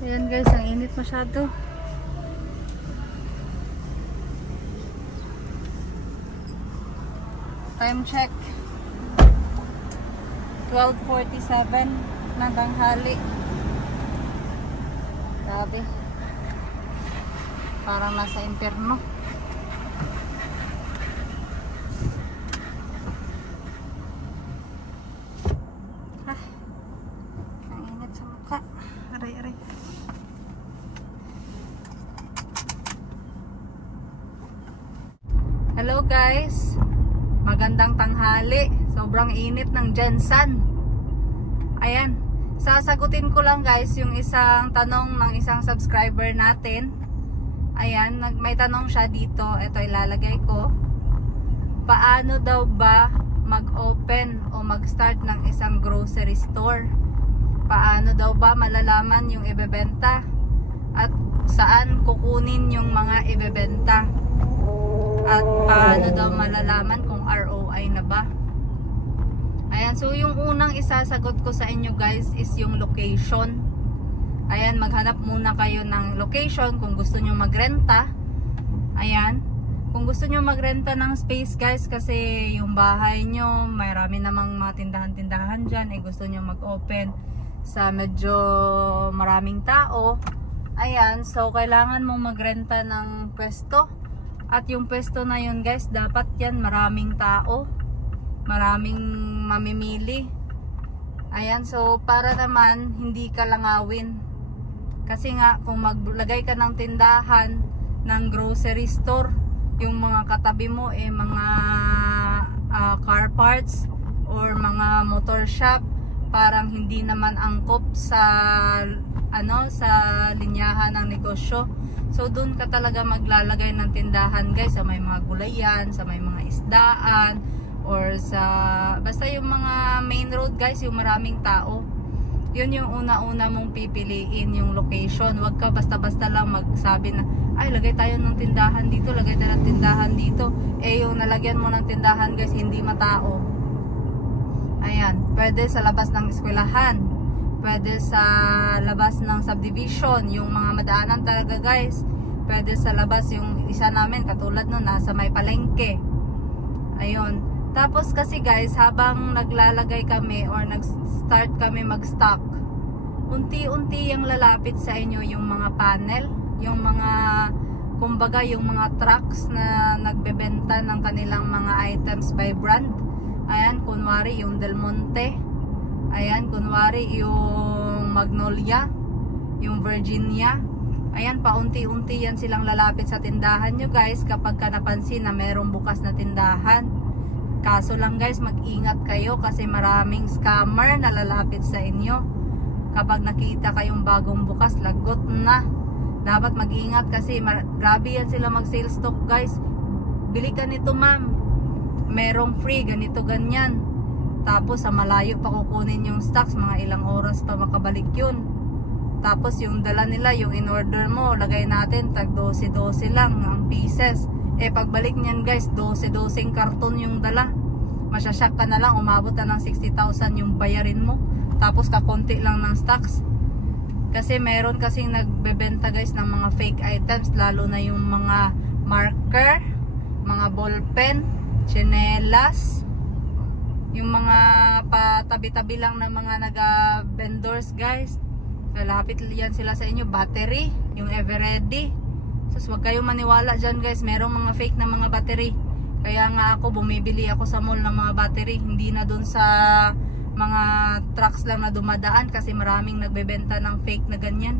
Ayan guys, ang init masyado. Time check. 12:47 ng tanghali. Grabe. Parang nasa impyerno. Ang init sa mukha. Aray. Hello guys. Magandang tanghali. Sobrang init ng Jensan. Ayan. Sasagutin ko lang guys yung isang tanong ng isang subscriber natin. Ayan. May tanong siya dito. Ito ilalagay ko. Paano daw ba mag-open o mag-start ng isang grocery store? Paano daw ba malalaman yung ibebenta? At saan kukunin yung mga ibebenta? At paano daw malalaman kung ROI na ba? Ayan, so yung unang isasagot ko sa inyo guys is yung location. Ayan, maghanap muna kayo ng location kung gusto nyo magrenta. Ayan, kung gusto nyo magrenta ng space guys, kasi yung bahay nyo, marami namang mga tindahan-tindahan dyan, gusto nyo mag-open sa medyo maraming tao. Ayan, so kailangan mong magrenta ng pwesto. At yung pwesto na yun guys, dapat yan maraming tao, maraming mamimili. Ayan, so para naman hindi ka langawin. Kasi nga kung maglagay ka ng tindahan ng grocery store, yung mga katabi mo mga car parts or mga motor shop, parang hindi naman angkop sa sa linyahan ng negosyo. So doon ka talaga maglalagay ng tindahan guys, sa may mga gulayan, sa may mga isdaan, or sa basta yung mga main road guys, yung maraming tao. Yun yung una-una mong pipiliin, yung location. Huwag ka basta-basta lang magsabi na ay lagay tayo ng tindahan dito, lagay tayo ng tindahan dito. Yung nalagyan mo ng tindahan guys, hindi matao. Ayan, pwede sa labas ng eskwelahan, pwede sa labas ng subdivision, yung mga madaanan talaga guys. Pwede sa labas, yung isa namin katulad nun, nasa may palengke. Ayun. Tapos kasi guys, habang naglalagay kami or nag-start kami mag-stock, unti-unti yung lalapit sa inyo yung mga panel, yung mga, kumbaga yung mga trucks na nagbebenta ng kanilang mga items by brand. Ayan, kunwari yung Del Monte. Ayan, kunwari yung Magnolia, yung Virginia. Ayan, paunti-unti yan silang lalapit sa tindahan nyo guys kapag ka napansin na merong bukas na tindahan. Kaso lang guys, mag-ingat kayo kasi maraming scammer na lalapit sa inyo. Kapag nakita kayong bagong bukas, lagot na. Dapat mag-ingat kasi grabe yan sila mag-sales stock guys. Bili ka nito ma'am, merong free, ganito ganyan. Tapos sa malayo pa kukunin yung stocks, mga ilang oras pa makabalik yun. Tapos yung dala nila, yung in-order mo, lagay natin tag 12-12 lang ang pieces. Pagbalik niyan guys, 12-12 karton yung dala. Masyasyak ka na lang, umabot na ng 60,000 yung bayarin mo. Tapos kakonti lang ng stocks. Kasi meron kasing nagbebenta guys ng mga fake items, lalo na yung mga marker, mga ballpen, tsinelas, yung mga patabi-tabi lang na mga naga-vendors guys. Lalapit yan sila sa inyo. Battery, yung Everready. So huwag kayong maniwala dyan guys, merong mga fake na mga battery. Kaya nga ako bumibili ako sa mall ng mga battery, hindi na dun sa mga trucks lang na dumadaan, kasi maraming nagbebenta ng fake na ganyan.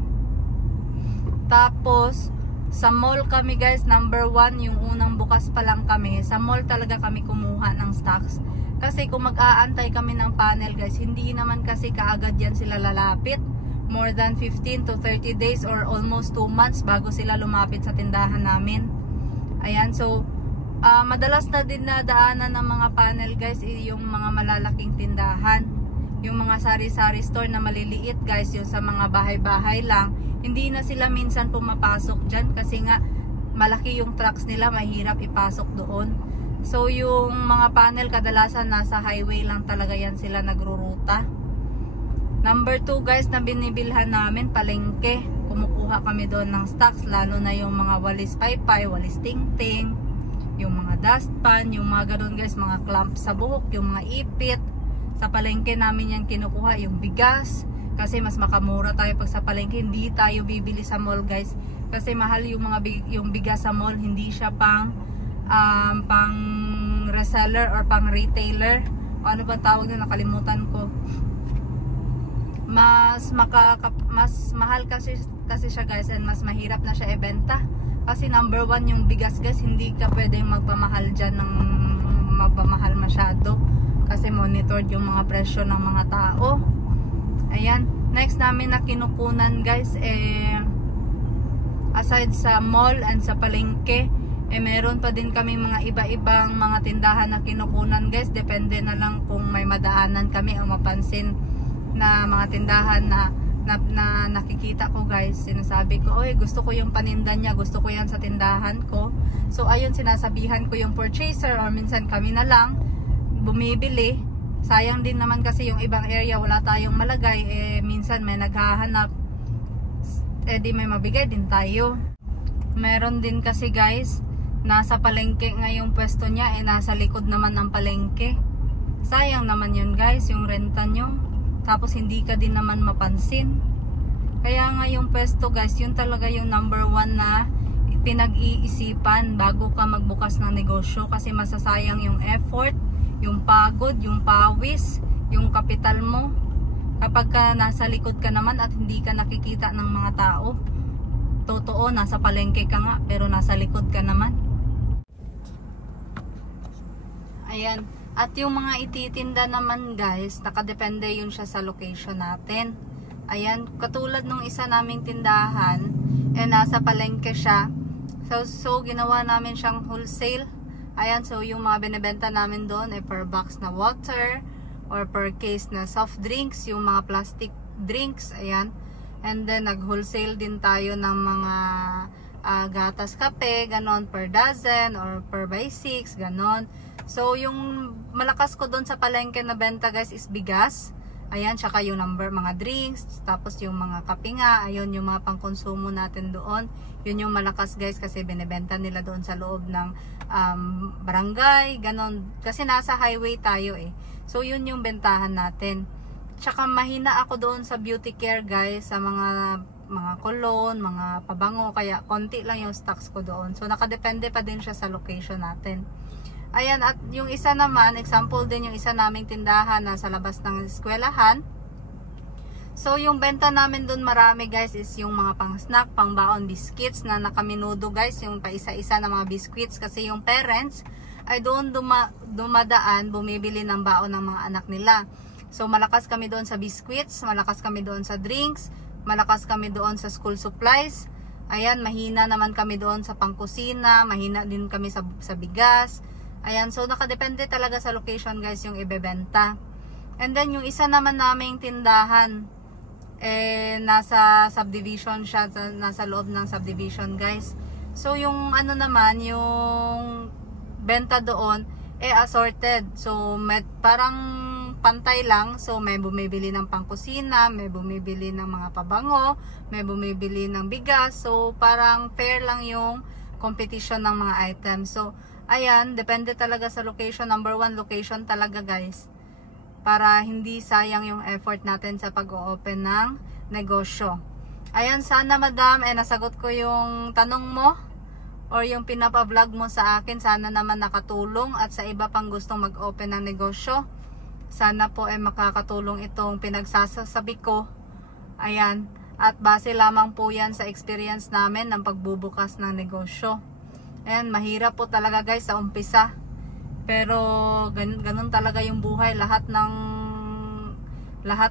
Tapos sa mall kami guys, number 1, yung unang bukas pa lang kami, sa mall talaga kami kumuha ng stocks. Kasi kung mag-aantay kami ng panel guys, hindi naman kasi kaagad yan sila lalapit. More than 15 to 30 days or almost 2 months bago sila lumapit sa tindahan namin. Ayan, so madalas na din na daanan ng mga panel guys yung mga malalaking tindahan. Yung mga sari-sari store na maliliit guys, yung sa mga bahay-bahay lang, hindi na sila minsan pumapasok dyan kasi nga malaki yung trucks nila, mahirap ipasok doon. So yung mga panel kadalasan nasa highway lang talaga yan sila nagruruta. Number 2 guys na binibilhan namin, palengke. Kumukuha kami doon ng stocks, lalo na yung mga walis paypay, walis tingting, yung mga dustpan, yung mga ganun guys, mga clamp sa buhok, yung mga ipit. Sa palengke namin yan kinukuha, yung bigas. Kasi mas makamura tayo pag sa palengke, hindi tayo bibili sa mall guys. Kasi mahal yung yung bigas sa mall, hindi siya pang reseller or pang retailer. O ano ba tawag nyo, nakalimutan ko. Mas mahal kasi siya guys, and mas mahirap na siya ibenta. Kasi number 1 yung bigas guys, hindi ka pwedeng magpamahal dyan ng magpamahal masyado. Kasi monitored yung mga presyo ng mga tao. Ayan, next namin na kinukunan guys, aside sa mall and sa palengke, meron pa din kami mga iba-ibang mga tindahan na kinukunan guys. Depende na lang kung may madaanan kami o mapansin na mga tindahan na nakikita ko guys. Sinasabi ko, oy, gusto ko yung paninda niya, gusto ko yan sa tindahan ko. So ayun, sinasabihan ko yung purchaser, or minsan kami na lang bumibili. Sayang din naman kasi yung ibang area wala tayong malagay, minsan may naghahanap, di may mabigay din tayo. Meron din kasi guys, nasa palengke ngayong pwesto niya, nasa likod naman ng palengke. Sayang naman yun guys, yung renta nyo, tapos hindi ka din naman mapansin. Kaya nga yung pwesto guys, yun talaga yung number 1 na pinag-iisipan bago ka magbukas ng negosyo. Kasi masasayang yung effort, yung pagod, yung pawis, yung kapital mo. Kapag ka nasa likod ka naman at hindi ka nakikita ng mga tao. Totoo, nasa palengke ka nga, pero nasa likod ka naman. Ayan. At yung mga ititinda naman guys, nakadepende yun siya sa location natin. Ayan, katulad nung isa naming tindahan, nasa palengke siya. So ginawa namin siyang wholesale. Ayan, so yung mga binibenta namin doon per box na water or per case na soft drinks, yung mga plastic drinks. Ayan. And then nag-wholesale din tayo ng mga gatas kape, ganon, per dozen or per by 6, ganon. So yung malakas ko doon sa palengke na benta guys is bigas. Ayan, tsaka yung mga drinks, tapos yung mga kape nga, ayun yung mga pangkonsumo natin doon. Yun yung malakas guys kasi binebenta nila doon sa loob ng barangay, ganon. Kasi nasa highway tayo So yun yung bentahan natin. Tsaka mahina ako doon sa beauty care guys, sa mga cologne, mga pabango, kaya konti lang yung stocks ko doon. So nakadepende pa din siya sa location natin. Ayan, at yung isa naman, example din yung isa naming tindahan na sa labas ng eskwelahan. So yung benta namin doon marami guys is yung mga pang snack, pang baon, biscuits na nakaminudo guys, yung pa isa-isa na mga biscuits, kasi yung parents ay doon dumadaan bumibili ng baon ng mga anak nila. So malakas kami doon sa biscuits, malakas kami doon sa drinks, malakas kami doon sa school supplies. Ayan, mahina naman kami doon sa pangkusina, mahina din kami sa bigas. Ayan, so nakadepende talaga sa location guys yung ibebenta. And then yung isa naman naming tindahan, nasa subdivision siya, nasa loob ng subdivision guys. So yung ano naman, yung benta doon, assorted. So parang pantay lang. So may bumibili ng pangkusina, may bumibili ng mga pabango, may bumibili ng bigas. So parang fair lang yung competition ng mga items. So ayan, depende talaga sa location. Number 1 location talaga guys, para hindi sayang yung effort natin sa pag-o-open ng negosyo. Ayan, sana madam, nasagot ko yung tanong mo or yung pinapa-vlog mo sa akin. Sana naman nakatulong, at sa iba pang gustong mag-open ng negosyo, sana po makakatulong itong pinagsasabi ko. Ayan, at base lamang po yan sa experience namin ng pagbubukas ng negosyo. Ayan, mahirap po talaga guys sa umpisa. Pero ganun talaga yung buhay. Lahat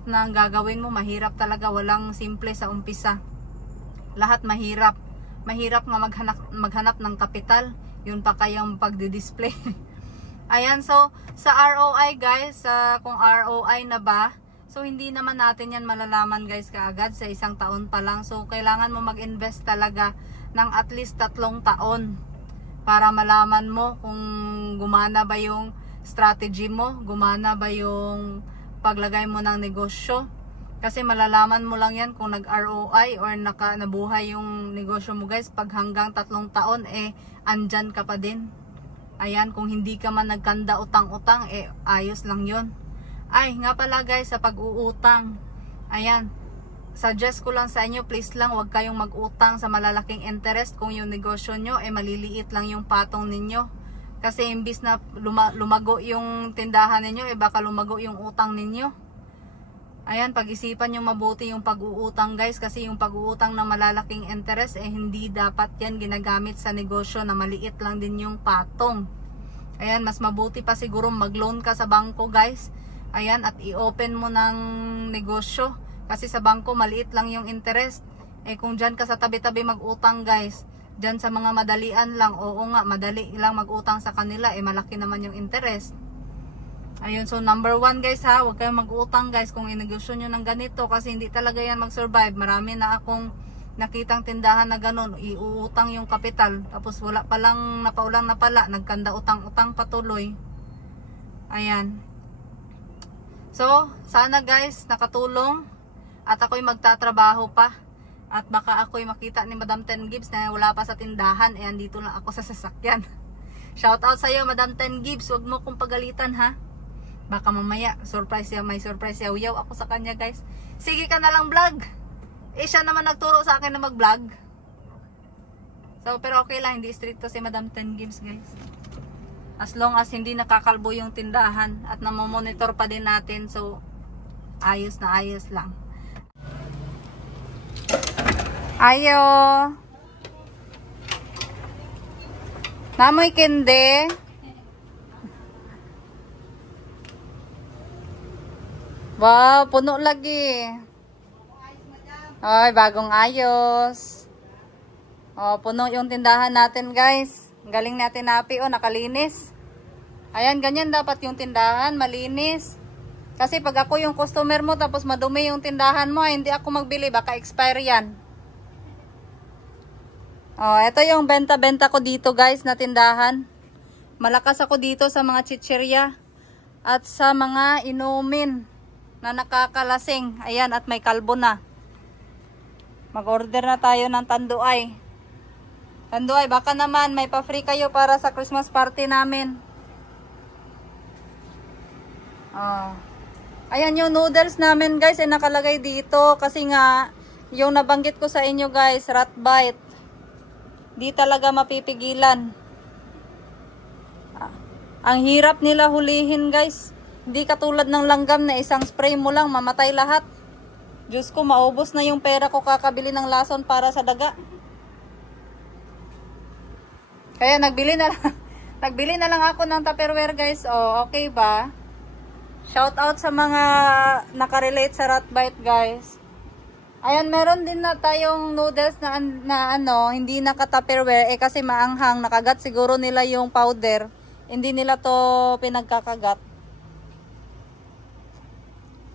ng gagawin mo mahirap talaga. Walang simple sa umpisa. Lahat mahirap. Mahirap nga maghanap ng kapital. Yun pa kayang pagdi-display. Ayan, so sa ROI guys, kung ROI na ba, so hindi naman natin yan malalaman guys kaagad sa isang taon pa lang. So kailangan mo mag-invest talaga ng at least 3 taon para malaman mo kung gumana ba yung strategy mo, gumana ba yung paglagay mo ng negosyo. Kasi malalaman mo lang yan kung nag-ROI or nabuhay yung negosyo mo guys. Pag hanggang 3 taon, andyan ka pa din. Ayan, kung hindi ka man nagkanda utang-utang, ayos lang yun. Ay, nga pala guys, sa pag-uutang. Ayan, suggest ko lang sa inyo, please lang, huwag kayong mag-utang sa malalaking interest kung yung negosyo nyo, maliliit lang yung patong ninyo. Kasi imbis na lumago yung tindahan ninyo, baka lumago yung utang ninyo. Ayan, pag-isipan nyo mabuti yung pag-uutang guys, kasi yung pag-uutang na malalaking interest, hindi dapat yan ginagamit sa negosyo na maliit lang din yung patong. Ayan, mas mabuti pa siguro mag-loan ka sa bangko guys. Ayan, at i-open mo ng negosyo. Kasi sa bangko, maliit lang yung interest. Kung dyan ka sa tabi-tabi mag-utang guys, dyan sa mga madalian lang, oo nga, madali lang mag-utang sa kanila, malaki naman yung interest. Ayun, so number 1 guys ha, huwag kayong mag-utang guys kung inegosyo nyo ng ganito, kasi hindi talaga yan mag-survive. Marami na akong nakitang tindahan na ganun, iuutang yung kapital, tapos wala palang napaulang na pala, nagkanda utang-utang patuloy. Ayan. So, sana guys, nakatulong, at ako'y magtatrabaho pa, at baka ako'y makita ni Madam Ten Gibbs na wala pa sa tindahan, andito lang ako sa sasakyan. Shout out sa'yo Madam Ten Gibbs, huwag mo kong pagalitan ha. Baka mamaya, surprise siya, may surprise siya. Uyaw ako sa kanya guys. Sige ka na lang vlog. Siya naman nagturo sa akin na mag-vlog. So, pero okay lang, hindi stricto si Madam Ten Gibbs guys. As long as hindi nakakalbo yung tindahan at namomonitor pa din natin. So, ayos na ayos lang. Ayo. Namoy kende. Wow, puno lagi. Ay, bagong ayos. Oh, puno yung tindahan natin, guys. Galing natin napi, nakalinis. Ayan, ganyan dapat yung tindahan, malinis. Kasi pag ako yung customer mo, tapos madumi yung tindahan mo, hindi ako magbili, baka expire yan. Oh, ito yung benta-benta ko dito, guys, na tindahan. Malakas ako dito sa mga chichirya at sa mga inumin na nakakalasing. Ayan, at may kalbo na. Mag-order na tayo ng tanduay. Tanduay, baka naman may pa-free kayo para sa Christmas party namin. Ayan yung noodles namin guys, nakalagay dito. Kasi nga, yung nabanggit ko sa inyo guys, rat bite. Di talaga mapipigilan. Ang hirap nila hulihin guys. Hindi katulad ng langgam na isang spray mo lang, mamatay lahat. Diyos ko, maubos na yung pera ko kakabili ng lason para sa daga. Kaya nagbili na lang ako ng Tupperware guys. O, okay ba? Shout out sa mga nakarelate sa rat bite guys. Ayan, meron din na tayong noodles na hindi naka-Tupperware. Kasi maanghang, nakagat siguro nila yung powder. Hindi nila to pinagkakagat.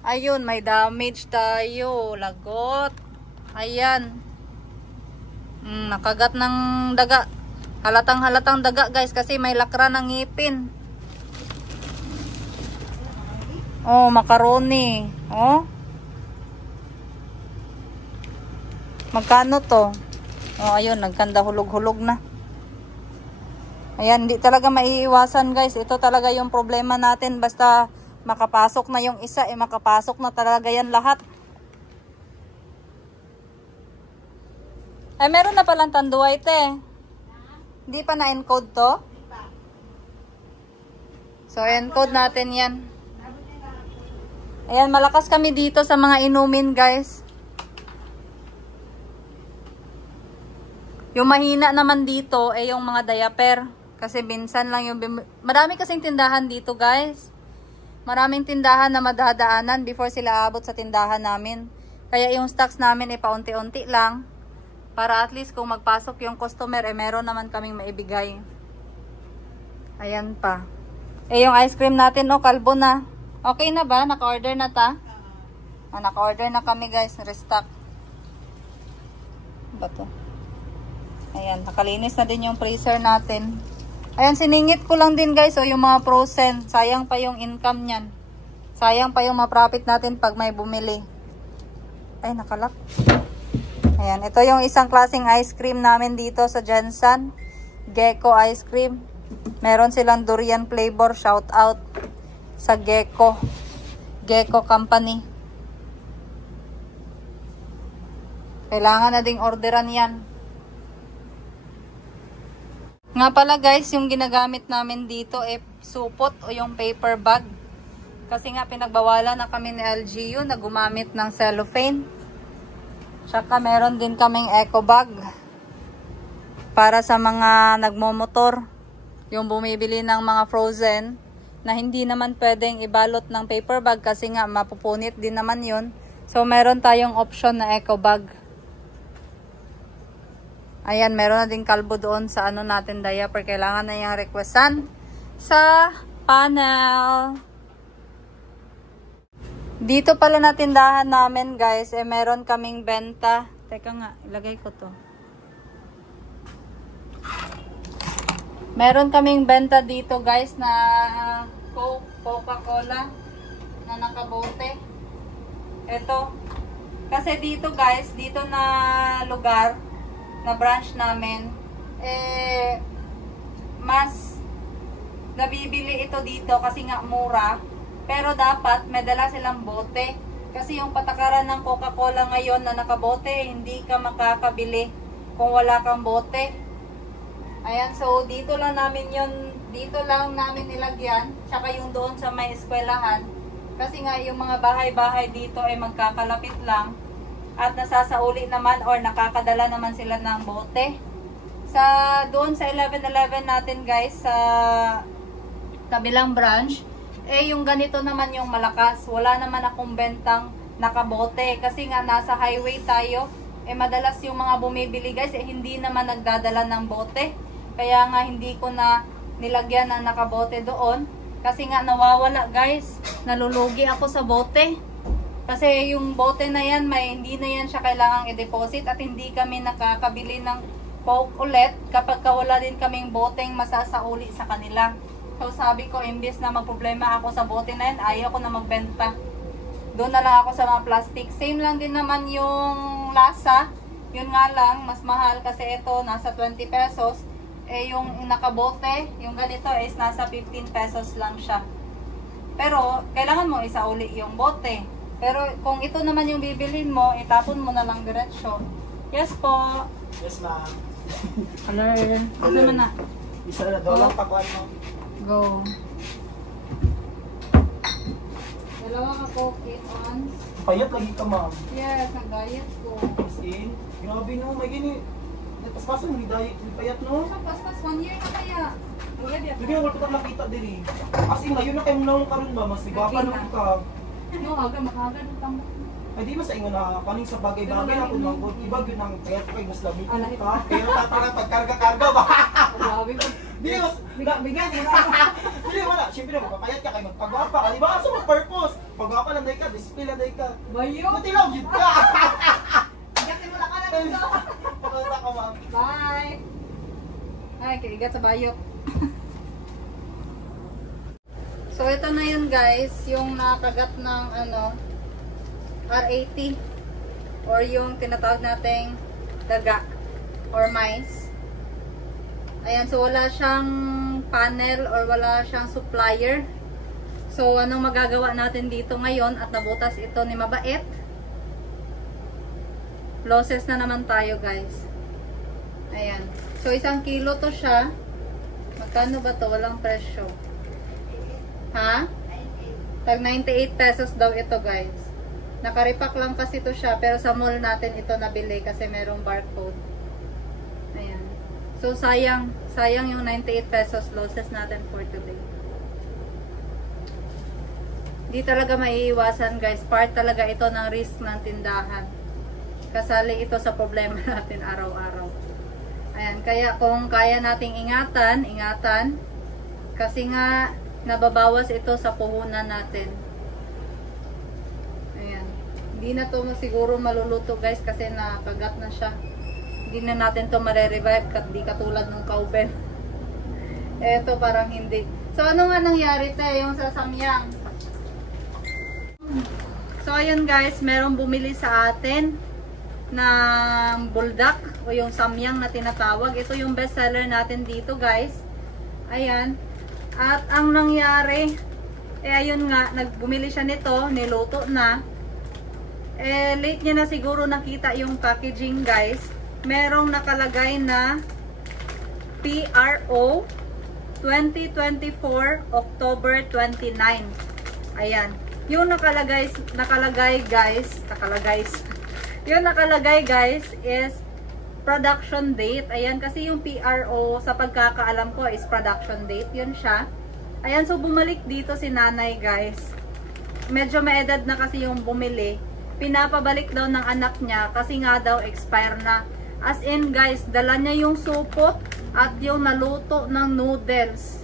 Ayun, may damage tayo. Lagot. Ayan. Nakagat ng daga. Halatang daga guys kasi may lakra ng ngipin. Oh, macaroni. Oh. Magkano to? Oh, ayun, nagkanda hulog-hulog na. Ayan, hindi talaga maiiwasan guys. Ito talaga yung problema natin. Basta makapasok na yung isa, makapasok na talaga yan lahat. Ay, meron na palang tanduay, te. Hindi pa na-encode to? So, encode natin yan. Ayan, malakas kami dito sa mga inumin, guys. Yung mahina naman dito, yung mga diaper. Kasi minsan lang yung... Marami kasing tindahan dito, guys. Maraming tindahan na madadaanan before sila abot sa tindahan namin. Kaya yung stocks namin paunti-unti lang. Para at least kung magpasok yung customer, meron naman kaming maibigay. Ayan pa. Yung ice cream natin, kalbo na. Okay na ba? Naka-order na ta? Naka-order na kami guys. Restock. Bato. Ayan, nakalinis na din yung freezer natin. Ayan, siningit ko lang din guys, yung mga frozen. Sayang pa yung income niyan. Sayang pa yung ma-profit natin pag may bumili. Ay, nakalak. Ayan, ito yung isang klaseng ice cream namin dito sa Jensan. Gecko ice cream. Meron silang durian flavor. Shout out sa Gecko. Gecko Company. Kailangan na ding orderan yan. Nga pala guys, yung ginagamit namin dito supot o yung paper bag. Kasi nga pinagbawalan na kami ni LGU na gumamit ng cellophane. Tsaka meron din kaming eco bag. Para sa mga nagmomotor. Yung bumibili ng mga frozen. Na hindi naman pwedeng ibalot ng paper bag. Kasi nga mapupunit din naman yun. So meron tayong option na eco bag. Ayan, meron na din kalbo doon sa ano natin diaper. Kailangan na yung requestan sa panel. Dito pala na tindahan namin guys, meron kaming benta. Teka nga, ilagay ko to. Meron kaming benta dito guys na Coca-Cola na nakabote. Ito. Kasi dito guys, dito na lugar, na branch namin, mas nabibili ito dito kasi nga mura. Pero dapat may dala silang bote. Kasi yung patakaran ng Coca-Cola ngayon na nakabote, hindi ka makakabili kung wala kang bote. Ayan, so dito lang namin nilagyan. Tsaka yung doon sa may eskwelahan. Kasi nga yung mga bahay-bahay dito ay magkakalapit lang. At nasasauli naman or nakakadala naman sila ng bote. Doon sa 11-11 natin guys, sa kabilang branch, yung ganito naman yung malakas. Wala naman akong bentang nakabote. Kasi nga nasa highway tayo. Madalas yung mga bumibili guys, hindi naman nagdadala ng bote. Kaya nga hindi ko na nilagyan ng nakabote doon. Kasi nga nawawala guys. Nalulugi ako sa bote. Kasi yung bote na yan, hindi na yan siya kailangang i-deposit. At hindi kami nakakabili ng Coke ulit kapag wala din kaming boteng masasauli sa kanila. So sabi ko, imbes na magproblema ako sa bote na yan, ayaw ko na magbenta. Doon na lang ako sa mga plastic. Same lang din naman yung lasa. Yun nga lang, mas mahal kasi ito nasa 20 pesos. Yung nakabote, yung ganito is nasa 15 pesos lang siya. Pero kailangan mo isauli yung bote. Pero kung ito naman yung bibilhin mo, itapon mo na lang diretsyo. Yes po. Yes ma'am. Hello. Ano naman na? Isa na dolang pakuan mo. Go. Dalawa ka Coke, 8 ounce. Payat lagi ka ma'am. Yes, nag-diet ko. As in, grabe no, may gini. Nagpaspasan, hindi diet, hindi payat no. Paspas, 1 year na kaya. Hindi ako wala nakita diri. As in, ngayon na kayo muna karon ba, mas sigwapa naman ka. No, makagad ng tambak. Ay di mas ingon na kaning sa bagay-bagay ako mangkot. Iba gyud ang payat kay mas lamig Ala, ka. Pero para pagkarga-karga ba. Grabe ko. Di mas Bigyan mo Hindi wala, syempre magpapayat ka kay magpagwapa ka. Di ba? Asa mo purpose? Pagwapa lang day ka, display lang day ka. Bayo. Buti lang gyud ka. Gatin mo na ka na dito. Pakita ka ma'am. Bye. Ay, kaigat sa bayot. So ito na yun guys, yung nakagat ng R80 or yung tinatawag nating daga or mice. Ayan, so wala siyang panel or wala siyang supplier. So anong magagawa natin dito ngayon at nabutas ito ni Mabait? Losses na naman tayo guys. Ayan. So 1 kilo to siya. Magkano ba to? Walang presyo. Ha? Tag 98 pesos daw ito guys. Nakaripak lang kasi ito siya. Pero sa mall natin ito nabili kasi merong barcode. Ayan. So sayang. Sayang yung 98 pesos losses natin for today. Di talaga maiiwasan guys. Part talaga ito ng risk ng tindahan. Kasali ito sa problema natin araw-araw. Ayan. Kaya kung kaya nating ingatan. Kasi nga nababawas ito sa puhunan natin. Ayan. Hindi na to siguro maluluto guys kasi nakagat na siya. Hindi na natin to mare-revive di katulad ng kauben. Eto parang hindi. So ano nga nangyari te yung sa samyang? So, ayun guys, merong bumili sa atin ng buldak o yung samyang na tinatawag. Ito yung best seller natin dito guys. Ayan. At ang nangyari, ayun nga, nagbumili siya nito, niluto na. Late niya na siguro nakita yung packaging guys. Merong nakalagay na PRO 2024 October 29. Ayan. Yung nakalagay guys is production date. Ayan, kasi yung PRO sa pagkakaalam ko is production date. Yun siya. Ayan, so bumalik dito si nanay guys. Medyo may edad na kasi yung bumili. Pinapabalik daw ng anak niya kasi nga daw expire na. As in guys, dala niya yung supot at yung naluto ng noodles.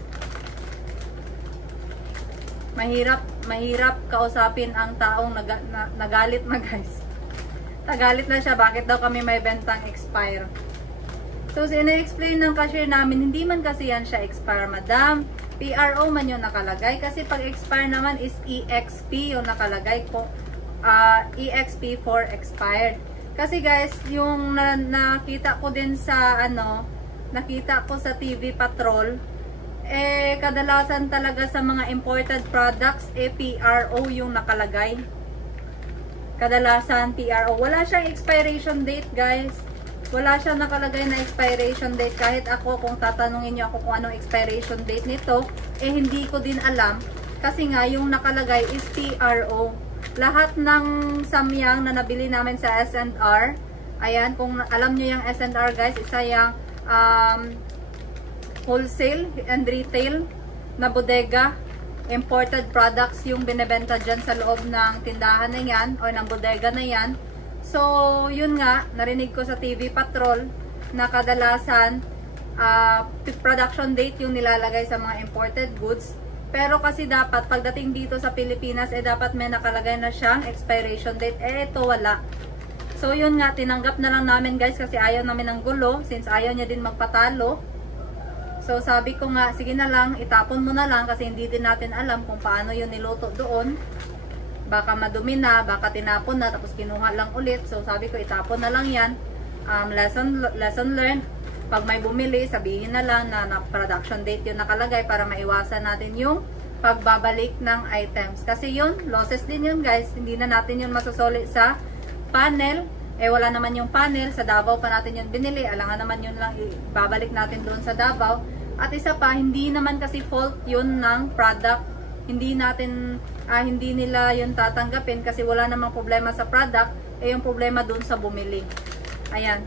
Mahirap kausapin ang taong nagalit na guys. Nagalit na siya, bakit daw kami may bentang expire. So, sina-explain ng cashier namin, hindi man kasi yan siya expire, madam. PRO man yung nakalagay. Kasi pag expire naman is EXP yung nakalagay ko. EXP for expired. Kasi guys, yung nakita ko din sa nakita ko sa TV Patrol, kadalasan talaga sa mga imported products, PRO yung nakalagay. Kadalasan PRO. Wala siyang expiration date guys. Wala siyang nakalagay na expiration date. Kahit ako, kung tatanungin niyo ako kung anong expiration date nito, hindi ko din alam. Kasi nga, yung nakalagay is PRO. Lahat ng samyang na nabili namin sa S&R, ayan, kung alam niyo yung S&R guys, isa yung wholesale and retail na bodega, imported products yung binebenta dyan sa loob ng tindahan na yan o ng bodega na yan. So, yun nga, narinig ko sa TV Patrol na kadalasan production date yung nilalagay sa mga imported goods. Pero kasi dapat, pagdating dito sa Pilipinas, dapat may nakalagay na siyang expiration date. Ito wala. So, yun nga, tinanggap na lang namin guys kasi ayaw namin ng gulo since ayaw niya din magpatalo. So, sabi ko nga, sige na lang, itapon mo na lang kasi hindi din natin alam kung paano yun niluto doon. Baka madumi na, baka tinapon na, tapos kinuha lang ulit. So, sabi ko, itapon na lang yan. Lesson learned. Pag may bumili, sabihin na lang na production date yung nakalagay para maiwasan natin yung pagbabalik ng items. Kasi yun, losses din yun guys. Hindi na natin yun masusoli sa panel. Wala naman yung panel. Sa Davao pa natin yun binili. Alangan naman yun lang ibabalik natin doon sa Davao. At isa pa, hindi naman kasi fault yun ng product. Hindi nila yun tatanggapin kasi wala namang problema sa product. Yung problema doon sa bumili. Ayan.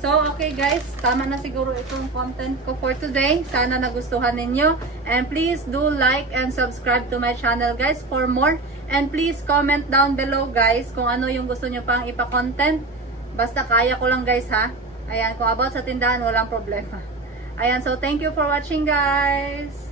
So, okay guys, tama na siguro itong content ko for today. Sana nagustuhan ninyo. And please do like and subscribe to my channel guys for more. And please comment down below guys kung ano yung gusto nyo pang ipa-content. Basta kaya ko lang guys ha. Ayan, kung about sa tindahan, walang problema. Ayan, so thank you for watching guys.